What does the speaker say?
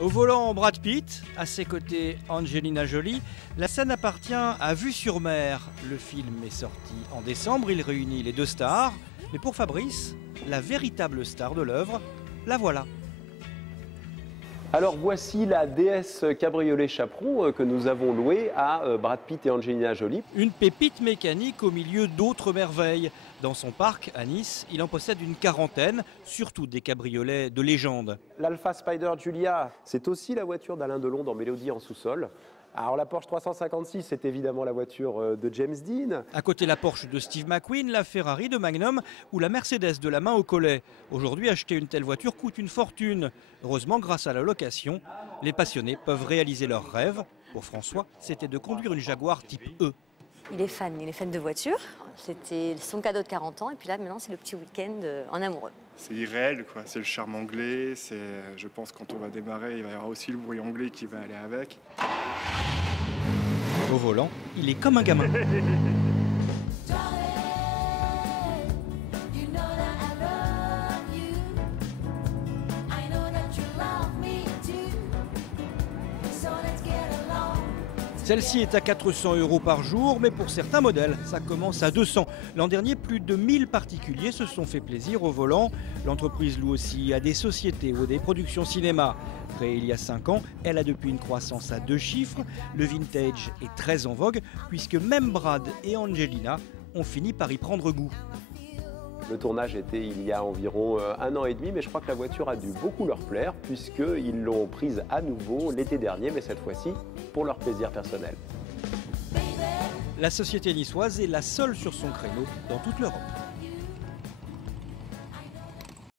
Au volant, Brad Pitt, à ses côtés Angelina Jolie. La scène appartient à Vue sur Mer. Le film est sorti en décembre, il réunit les deux stars. Mais pour Fabrice, la véritable star de l'œuvre, la voilà. Alors voici la DS cabriolet chaperon que nous avons louée à Brad Pitt et Angelina Jolie. Une pépite mécanique au milieu d'autres merveilles. Dans son parc, à Nice, il en possède une quarantaine, surtout des cabriolets de légende. L'Alfa Spider Giulia, c'est aussi la voiture d'Alain Delon dans Mélodie en sous-sol. Alors la Porsche 356, c'est évidemment la voiture de James Dean. À côté la Porsche de Steve McQueen, la Ferrari de Magnum ou la Mercedes de la main au collet. Aujourd'hui, acheter une telle voiture coûte une fortune. Heureusement, grâce à la location, les passionnés peuvent réaliser leurs rêves. Pour François, c'était de conduire une Jaguar type E. Il est fan de voiture. C'était son cadeau de 40 ans et puis là maintenant c'est le petit week-end en amoureux. C'est irréel, quoi. C'est le charme anglais. Je pense quand on va démarrer, il va y avoir aussi le bruit anglais qui va aller avec. Au volant, il est comme un gamin. Celle-ci est à 400 € par jour, mais pour certains modèles, ça commence à 200. L'an dernier, plus de 1000 particuliers se sont fait plaisir au volant. L'entreprise loue aussi à des sociétés ou des productions cinéma. Créée il y a 5 ans, elle a depuis une croissance à 2 chiffres. Le vintage est très en vogue, puisque même Brad et Angelina ont fini par y prendre goût. Le tournage était il y a environ 1 an et demi, mais je crois que la voiture a dû beaucoup leur plaire, puisqu'ils l'ont prise à nouveau l'été dernier, mais cette fois-ci pour leur plaisir personnel. La société niçoise est la seule sur son créneau dans toute l'Europe.